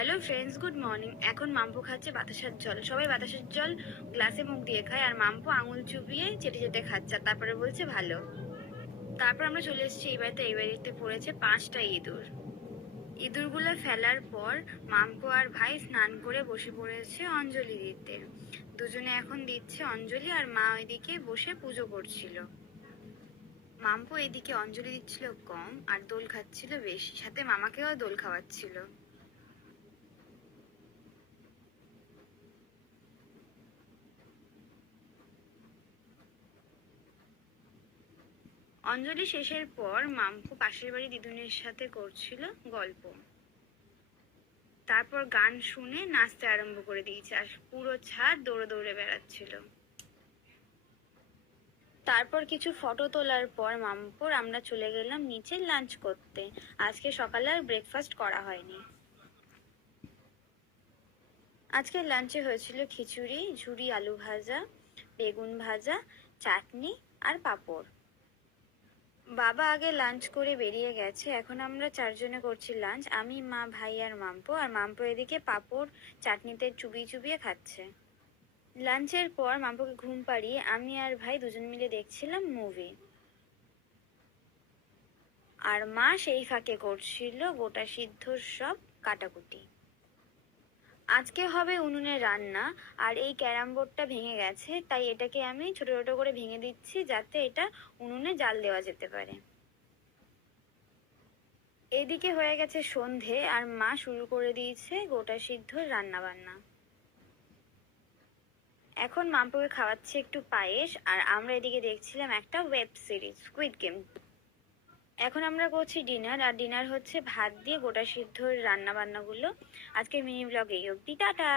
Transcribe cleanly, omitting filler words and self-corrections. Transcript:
Hello friends, good morning. এখন মাম্পু খাচ্ছে বাতাসার জল। সবাই বাতাসার জল গ্লাসে মুখ দিয়ে খায়, আর মাম্পু আঙুল চুবিয়ে চেটে চেটে খাচ্ছে, আর তারপরে বলছে ভালো। তারপর আমরা চলে এসেছি এই বাড়িতে। এই বাড়িতে পড়েছে 5টা ইঁদুর। ইঁদুরগুলো ফেলার পর মাম্পু আর ভাই স্নান করে বসে পড়েছে অঞ্জলি দিতে। দুজনে এখন দিচ্ছে অঞ্জলি, আর মা ওইদিকে বসে পুজো করছিল। মাম্পু এদিকে অঞ্জলি দিচ্ছিল কম আর দোল খাচ্ছিল বেশি, সাথে মামাকেও দোল খাওয়াচ্ছিল। অঞ্জলি শেষের পর মাম্পু পাশের বাড়ি দিদুনের সাথে করছিল গল্প। তারপর গান শুনে নাচতে আরম্ভ করে দিয়েছে, আর পুরো ছাদ দৌড়ে দৌড়ে বেড়াচ্ছিল। তারপর কিছু ফটো তোলার পর মাম্পুর আমরা চলে গেলাম নিচে লাঞ্চ করতে। আজকে সকালে আর ব্রেকফাস্ট করা হয়নি। আজকে লাঞ্চে হয়েছিল খিচুড়ি, ঝুরি আলু ভাজা, বেগুন ভাজা, চাটনি আর পাঁপড়। বাবা আগে লাঞ্চ করে বেরিয়ে গেছে। এখন আমরা 4জনে করছি লাঞ্চ, আমি, মা, ভাই আর মাম্পু। আর মাম্পু এদিকে পাঁপড় চাটনিতে চুবিয়ে চুবিয়ে খাচ্ছে। লাঞ্চের পর মাম্পুকে ঘুম পাড়িয়ে আমি আর ভাই দুজন মিলে দেখছিলাম মুভি। আর মা সেই ফাঁকে করছিল গোটা সিদ্ধ সব কাটাকুটি। আজকে হবে উনুনে রান্না, আর এই ক্যারাম বোর্ডটা ভেঙে গেছে, তাই এটাকে আমি ছোট ছোট করে ভেঙে দিচ্ছি যাতে এটা উনুনে জাল দেওয়া যেতে পারে। এদিকে হয়ে গেছে সন্ধে, আর মা শুরু করে দিয়েছে গোটা সিদ্ধ রান্না বান্না। এখন মাম্পুকে খাওয়াচ্ছে একটু পায়েস, আর আমরা এদিকে দেখছিলাম একটা ওয়েব সিরিজ স্কুইড গেম। এখন আমরা করছি ডিনার, আর ডিনার হচ্ছে ভাত দিয়ে গোটা সিদ্ধ রান্না বান্নাগুলো। আজকের মিনি ব্লগ এই অবধি, টাটা।